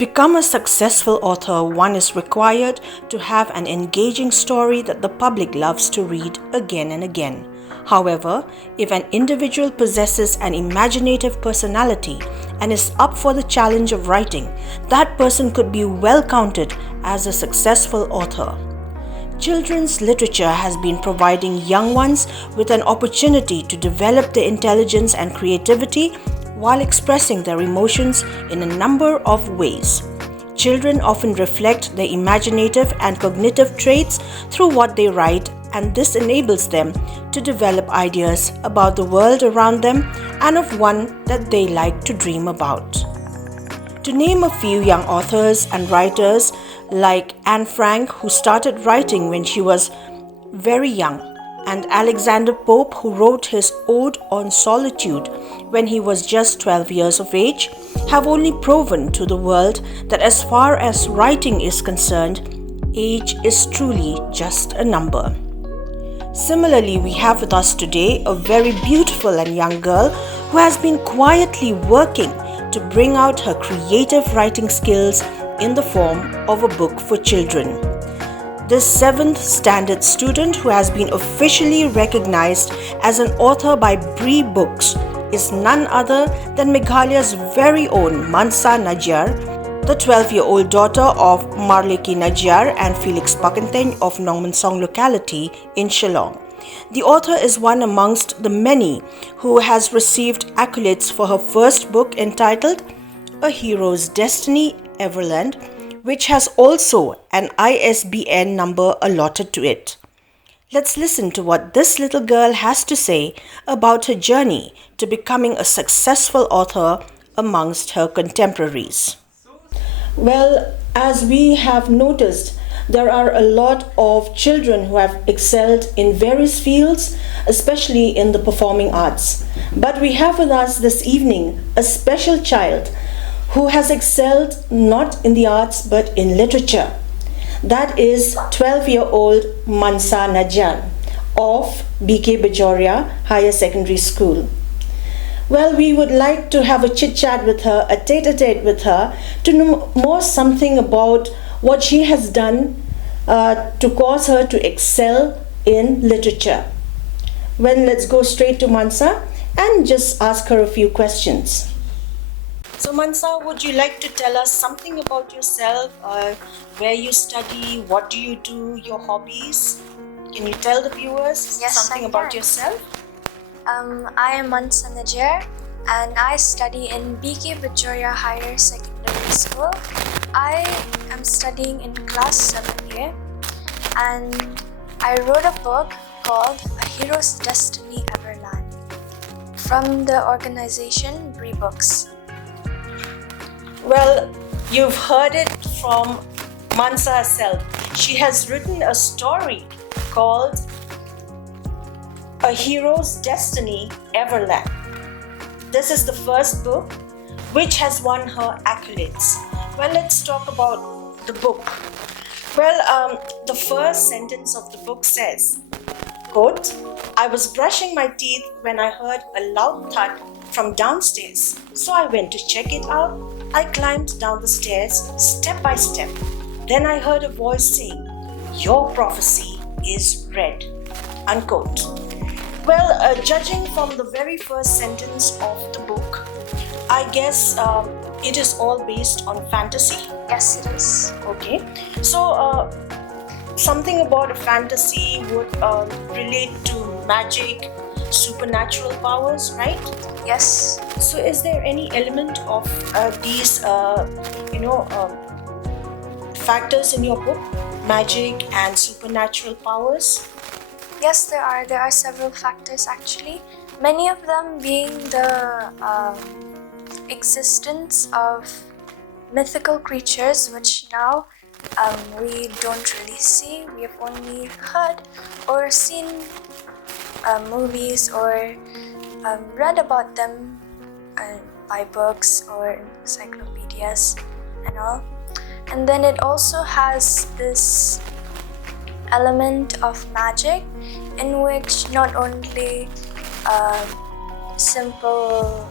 become a successful author, one is required to have an engaging story that the public loves to read again and again. However, if an individual possesses an imaginative personality and is up for the challenge of writing, that person could be well counted as a successful author. Children's literature has been providing young ones with an opportunity to develop their intelligence and creativity while expressing their emotions in a number of ways. Children often reflect their imaginative and cognitive traits through what they write, and this enables them to develop ideas about the world around them and of one that they like to dream about. To name a few young authors and writers like Anne Frank, who started writing when she was very young, and Alexander Pope, who wrote his Ode on Solitude when he was just 12 years of age, have only proven to the world that as far as writing is concerned, age is truly just a number. Similarly, we have with us today a very beautiful and young girl who has been quietly working to bring out her creative writing skills in the form of a book for children. This 7th standard student, who has been officially recognized as an author by BriBooks, is none other than Meghalaya'S very own Mansa Najiar, the 12-year-old daughter of Marleki Najiar and Felix Pakyntein of Nongmynsong locality in Shillong. The author is one amongst the many who has received accolades for her first book entitled A Hero's Destiny, Everland, which has also an ISBN number allotted to it. Let's listen to what this little girl has to say about her journey to becoming a successful author amongst her contemporaries. Well, as we have noticed, there are a lot of children who have excelled in various fields, especially in the performing arts. But we have with us this evening a special child who has excelled not in the arts but in literature. That is 12-year-old Mansa Najiar of B.K. Bajoria Higher Secondary School. Well, we would like to have a chit-chat with her, a tete-a-tete with her, to know more something about what she has done to cause her to excel in literature. Well, let's go straight to Mansa and just ask her a few questions. So Mansa, would you like to tell us something about yourself, where you study, what do you do, your hobbies? Can you tell the viewers something about yourself? I am Mansa Najiar and I study in B.K. Bajoria Higher Secondary School. I am studying in class 7 here and I wrote a book called A Hero's Destiny, Everland from the organization BriBooks. Well, you've heard it from Mansa herself. She has written a story called A Hero's Destiny, Everland. This is the first book which has won her accolades. Well, let's talk about the book. Well, the first sentence of the book says, quote, I was brushing my teeth when I heard a loud thud from downstairs. So I went to check it out. I climbed down the stairs step by step. Then I heard a voice saying, your prophecy is read. Unquote. Well, judging from the very first sentence of the book, I guess it is all based on fantasy. Yes, it is. Okay. So, something about a fantasy would relate to magic, supernatural powers, right? Yes. So is there any element of these factors in your book, magic and supernatural powers? Yes, there are several factors actually, many of them being the existence of mythical creatures which now we don't really see. We have only heard or seen movies or read about them by books or encyclopedias and all. And then it also has this element of magic in which not only simple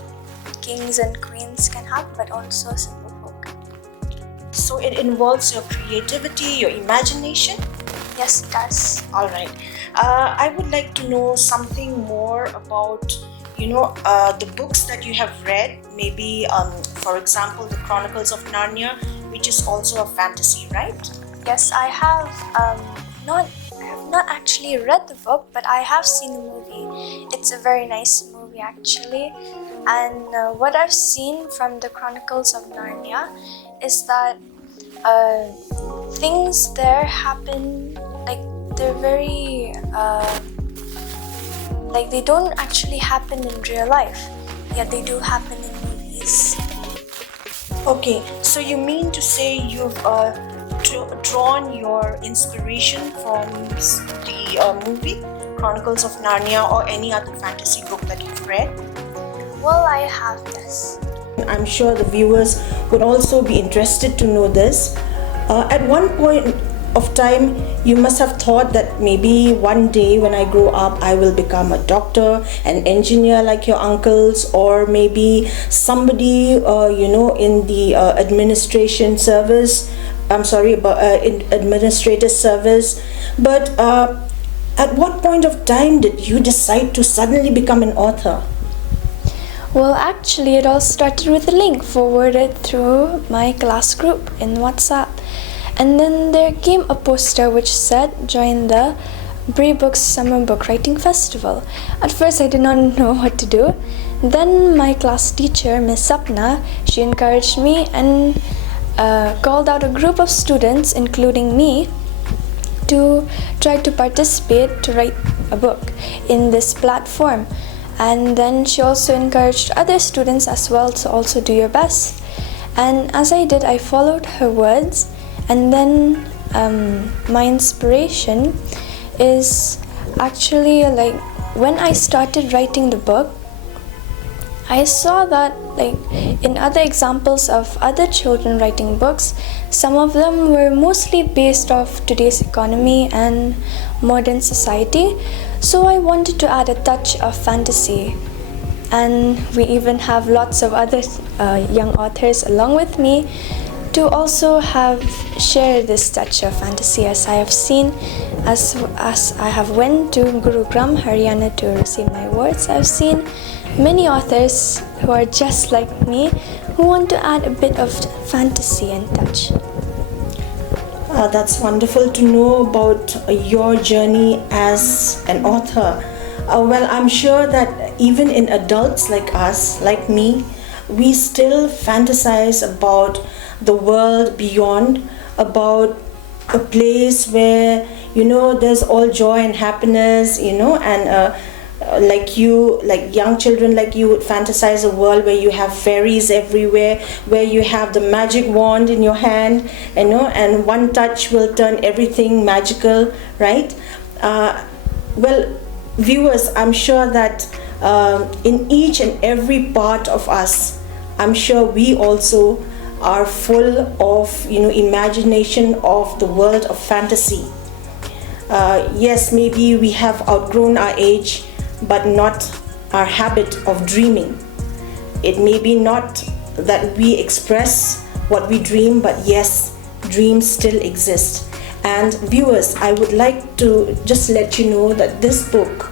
kings and queens can have, but also simple folk. So it involves your creativity, your imagination? Yes, it does. All right. I would like to know something more about, the books that you have read. Maybe, for example, the Chronicles of Narnia, which is also a fantasy, right? Yes, I have not actually read the book, but I have seen the movie. It's a very nice movie actually. And what I've seen from the Chronicles of Narnia is that things there happen like they're very like they don't actually happen in real life, yet they do happen in movies. Okay, so you mean to say you've drawn your inspiration from the movie Chronicles of Narnia or any other fantasy book that you've read? Well, I have, yes. I'm sure the viewers would also be interested to know this. At one point of time, you must have thought that maybe one day when I grow up, I will become a doctor, an engineer like your uncles, or maybe somebody, in the administration service. I'm sorry, in administrative service. But at what point of time did you decide to suddenly become an author? Well, actually, it all started with a link forwarded through my class group in WhatsApp. And then there came a poster which said, join the BriBooks Summer Book Writing Festival. At first, I did not know what to do. Then my class teacher, Miss Sapna, she encouraged me and called out a group of students, including me, to try to participate to write a book in this platform. And then she also encouraged other students as well to also do your best. And as I did, I followed her words. And then my inspiration is actually like when I started writing the book, I saw that like in other examples of other children writing books, some of them were mostly based off today's economy and modern society. So I wanted to add a touch of fantasy. And we even have lots of other young authors along with me to also have shared this touch of fantasy. As I have seen, as I have went to Gurugram, Haryana to receive my awards, I've seen many authors who are just like me who want to add a bit of fantasy and touch. That's wonderful to know about your journey as an author. Well, I'm sure that even in adults like us, like me, we still fantasize about the world beyond, about a place where, there's all joy and happiness, and like young children like you would fantasize a world where you have fairies everywhere, where you have the magic wand in your hand, and one touch will turn everything magical, right? Well, viewers, I'm sure that in each and every part of us, I'm sure we also are full of imagination of the world of fantasy. Yes, maybe we have outgrown our age, but not our habit of dreaming. It may be not that we express what we dream, but yes, dreams still exist. And viewers, I would like to just let you know that this book,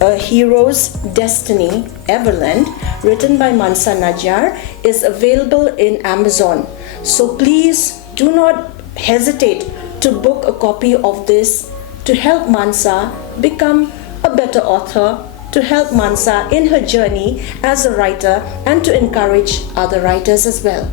A Hero's Destiny, Everland, written by Mansa Najiar, is available in Amazon. So please do not hesitate to book a copy of this to help Mansa become a better author, to help Mansa in her journey as a writer, and to encourage other writers as well.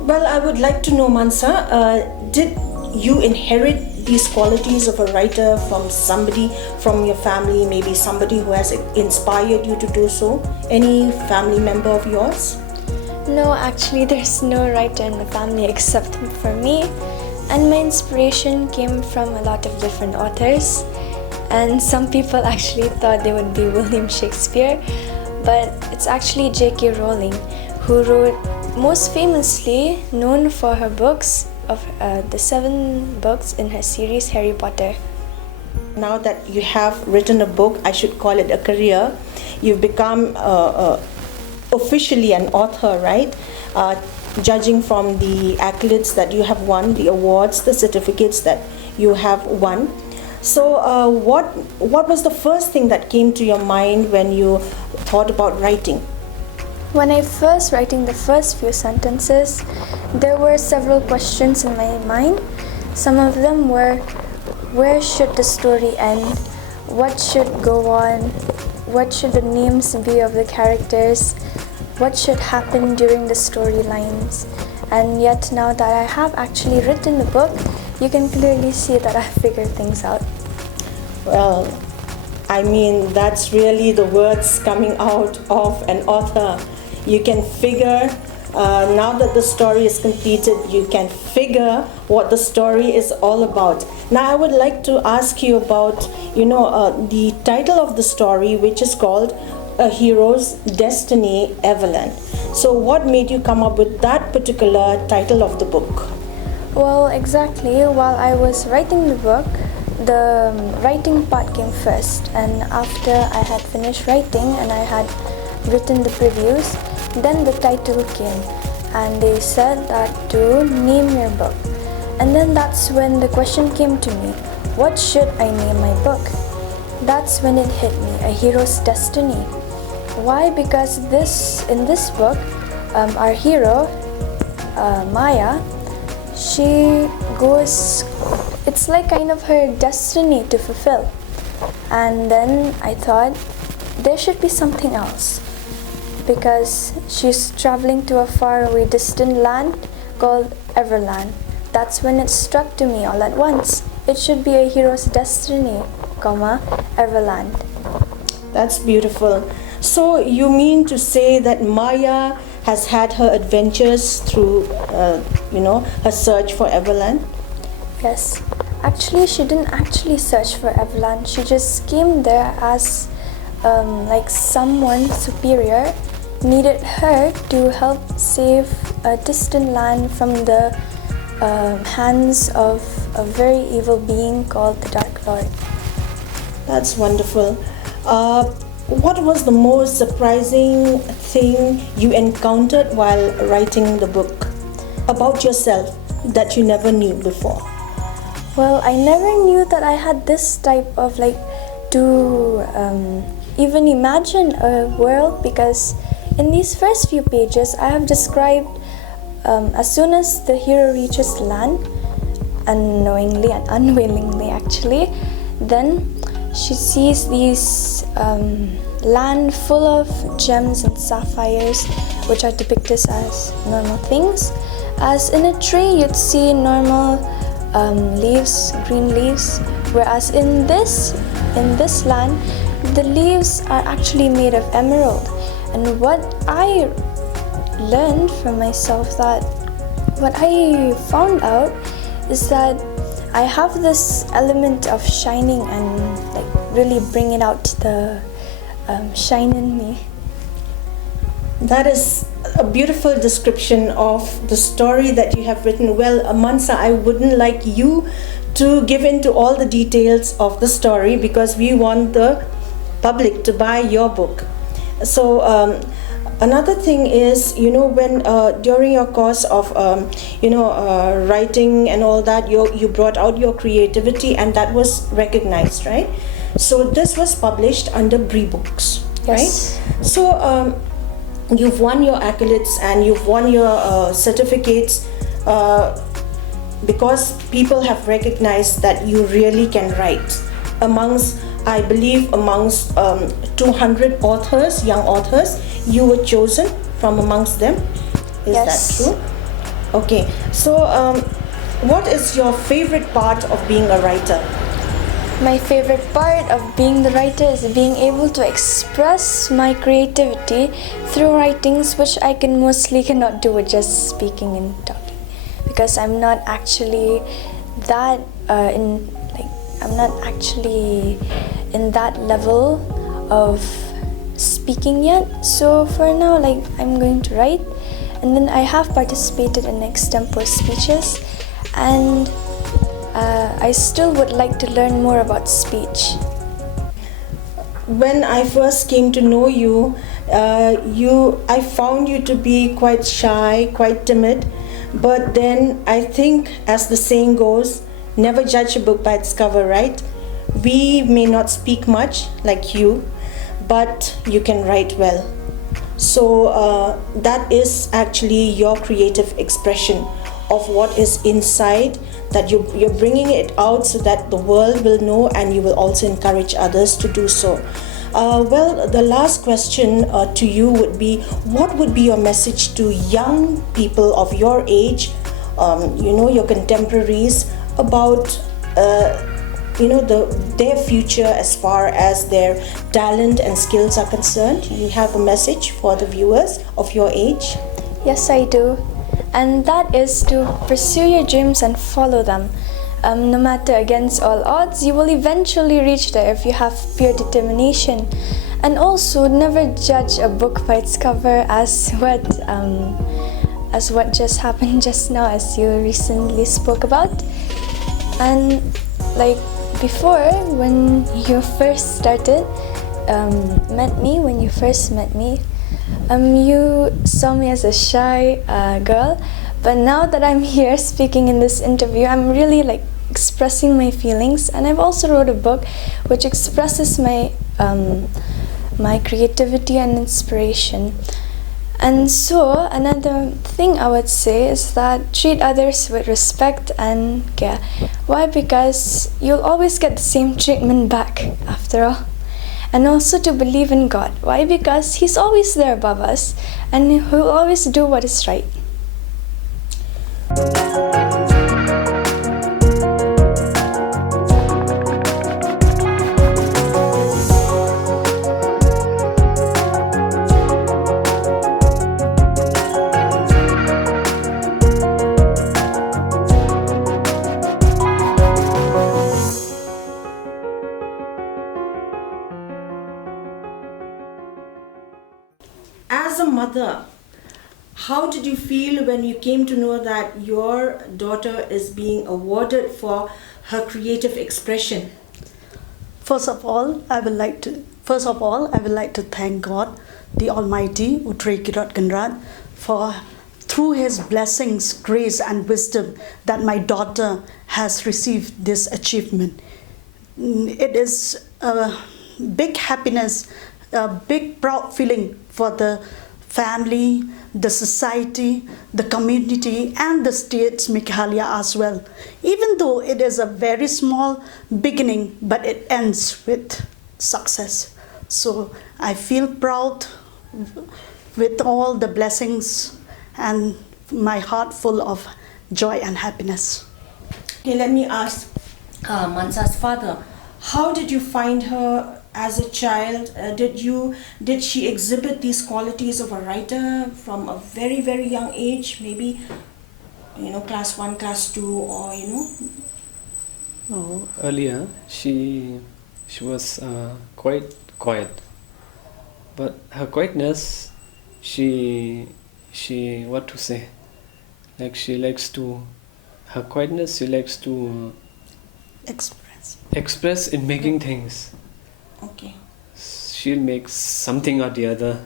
Well, I would like to know, Mansa, did you inherit these qualities of a writer from somebody from your family, maybe somebody who has inspired you to do so? Any family member of yours? No, actually, there's no writer in the family except for me. And my inspiration came from a lot of different authors. And some people actually thought they would be William Shakespeare, but it's actually J.K. Rowling, who wrote, most famously known for her books of the 7 books in her series Harry Potter. Now that you have written a book, I should call it a career, you've become officially an author, right? judging from the accolades that you have won, the awards, the certificates that you have won. So what was the first thing that came to your mind when you thought about writing? When I first writing the first few sentences, there were several questions in my mind. Some of them were, where should the story end? What should go on? What should the names be of the characters? What should happen during the storylines? And yet now that I have actually written the book, you can clearly see that I figured things out. Well, I mean, that's really the words coming out of an author. You can figure, now that the story is completed, you can figure what the story is all about. Now I would like to ask you about, the title of the story, which is called A Hero's Destiny, Everland. So what made you come up with that particular title of the book? Well, exactly. While I was writing the book, the writing part came first, and after I had finished writing and I had written the previews, then the title came, and they said that to name your book. And then that's when the question came to me, what should I name my book? That's when it hit me, A Hero's Destiny. Why? Because in this book, our hero, Maya, she goes, it's like kind of her destiny to fulfill. And then I thought there should be something else, because she's traveling to a faraway distant land called Everland. That's when it struck to me all at once. It should be A Hero's Destiny, Everland. That's beautiful. So you mean to say that Maya has had her adventures through, her search for Everland? Yes. Actually, she didn't actually search for Everland. She just came there as like someone superior needed her to help save a distant land from the hands of a very evil being called the Dark Lord. That's wonderful. What was the most surprising thing you encountered while writing the book about yourself that you never knew before? Well, I never knew that I had this type of to even imagine a world, because in these first few pages I have described as soon as the hero reaches land, unknowingly and unwillingly actually, then she sees these land full of gems and sapphires, which are depicted as normal things. As in a tree you'd see normal leaves, green leaves, whereas in this land the leaves are actually made of emerald. And what I learned from myself, that what I found out is that I have this element of shining and really bringing out the shine in me. That is a beautiful description of the story that you have written. Well, Mansa, I wouldn't like you to give into all the details of the story, because we want the public to buy your book. So another thing is, when during your course of writing and all that, you brought out your creativity, and that was recognized, right? So this was published under BriBooks, Yes. right? So you've won your accolades and you've won your certificates because people have recognized that you really can write. I believe amongst 200 authors, young authors, you were chosen from amongst them. Is Yes. that true? Okay. So what is your favorite part of being a writer? My favorite part of being the writer is being able to express my creativity through writings, which I cannot do with just speaking and talking, because I'm not actually that in that level of speaking yet. So for now, I'm going to write, and then I have participated in extempore speeches, and I still would like to learn more about speech. When I first came to know you, I found you to be quite shy, quite timid, but then I think, as the saying goes, never judge a book by its cover, right? We may not speak much like you, but you can write well. So that is actually your creative expression of what is inside, that you're bringing it out so that the world will know, and you will also encourage others to do so. Well, the last question to you would be, what would be your message to young people of your age, your contemporaries, about their future as far as their talent and skills are concerned? You have a message for the viewers of your age? Yes, I do. And that is to pursue your dreams and follow them. No matter against all odds, you will eventually reach there if you have pure determination. And also, never judge a book by its cover, as what just happened just now, as you recently spoke about. And like before, when you first met me, you saw me as a shy girl. But now that I'm here speaking in this interview, I'm really expressing my feelings, and I've also wrote a book which expresses my creativity and inspiration. And so another thing I would say is that treat others with respect and care. Why? Because you'll always get the same treatment back after all. And also to believe in God. Why? Because He's always there above us, and He'll always do what is right. As a mother, how did you feel when you came to know that your daughter is being awarded for her creative expression? First of all, I would like to thank God, the Almighty, Utrekirat Ganrat, for through His blessings, grace, and wisdom that my daughter has received this achievement. It is a big happiness, a big proud feeling for the family, the society, the community, and the state's Meghalaya as well. Even though it is a very small beginning, but it ends with success. So I feel proud with all the blessings and my heart full of joy and happiness. Okay, let me ask Mansa's father, how did you find her as a child? Did she exhibit these qualities of a writer from a very, very young age? Maybe, class 1, class 2, or No, earlier she was quite quiet, but her quietness, she what to say? She likes to express in making things. Okay. She'll make something or the other.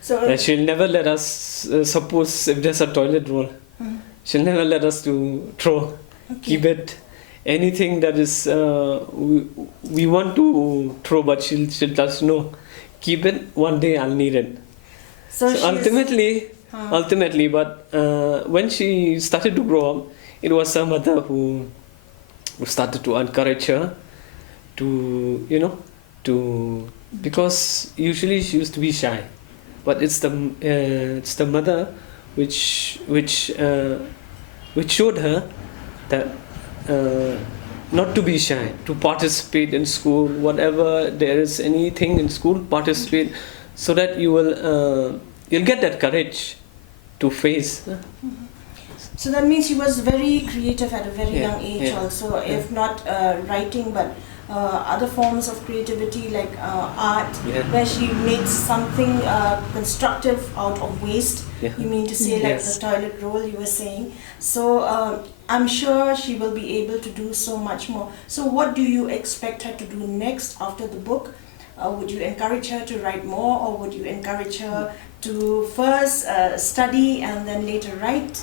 So she'll never let us, suppose if there's a toilet roll, she'll never let us to throw, keep it. Anything that is, we want to throw, but she'll tell us, no, keep it, one day I'll need it. So ultimately, but when she started to grow up, it was her mother who started to encourage her to, because usually she used to be shy, but it's the mother which showed her that not to be shy, to participate in school, whatever there is anything in school, participate, so that you'll get that courage to face. So that means she was very creative at a very young age also, if not writing, but other forms of creativity like art, where she makes something constructive out of waste. You mean to say, like the toilet roll you were saying. So I'm sure she will be able to do so much more. So what do you expect her to do next after the book? would you encourage her to write more, or would you encourage her to first study and then later write?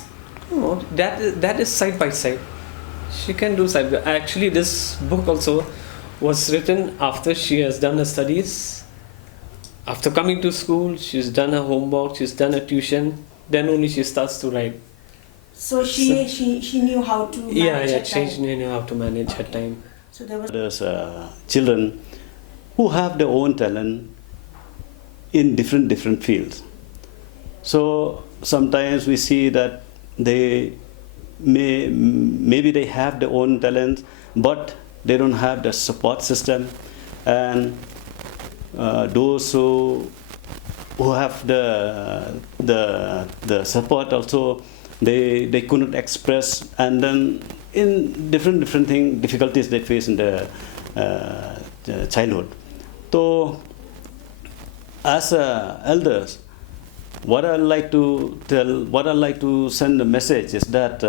No, that is side by side. She can do side by. Actually, this book also was written after she has done her studies. After coming to school, she's done her homework, she's done her tuition. Then only she starts to write. So she knew how to manage her time. She knew how to manage her time. So There's children who have their own talent in different fields. So sometimes we see that maybe they have their own talents, but they don't have the support system, and those who have the support also, they couldn't express, and then in different difficulties they face in the childhood. So as elders, what I like to send a message is that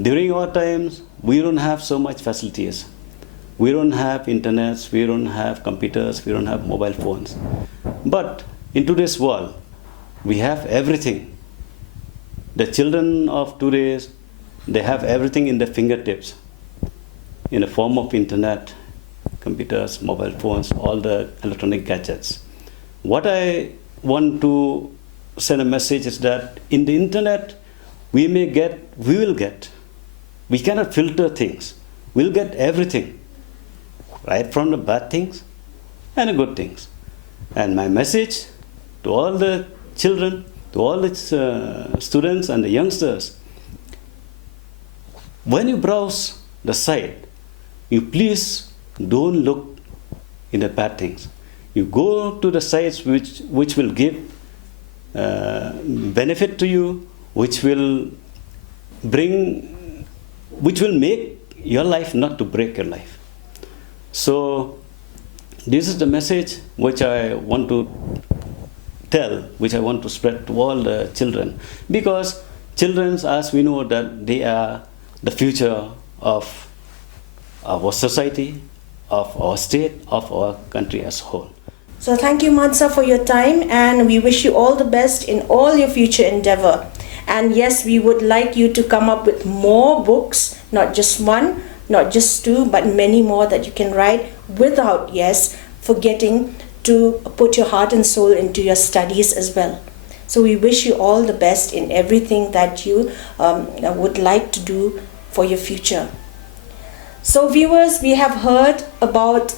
during our times we don't have so much facilities. We don't have internets, we don't have computers, we don't have mobile phones. But in today's world, we have everything. The children of today, they have everything in their fingertips, in the form of internet, computers, mobile phones, all the electronic gadgets. What I want to send a message is that in the internet, we cannot filter things. We'll get everything, right from the bad things and the good things. And my message to all the children, to all the students and the youngsters, when you browse the site, you please don't look in the bad things. You go to the sites which will give benefit to you, which will make your life, not to break your life. So this is the message which I want to tell, which I want to spread to all the children, because children, as we know, that they are the future of our society, of our state, of our country as a whole. So thank you, Mansa, for your time, and we wish you all the best in all your future endeavor. And yes, we would like you to come up with more books, not just one, not just two, but many more that you can write without, forgetting to put your heart and soul into your studies as well. So we wish you all the best in everything that you would like to do for your future. So viewers, we have heard about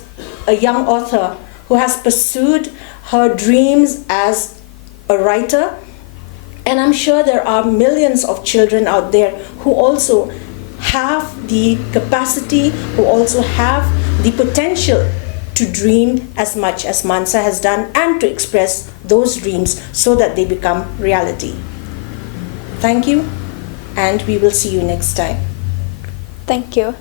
a young author who has pursued her dreams as a writer, and I'm sure there are millions of children out there who also have the capacity, who also have the potential to dream as much as Mansa has done, and to express those dreams so that they become reality. Thank you, and we will see you next time. Thank you.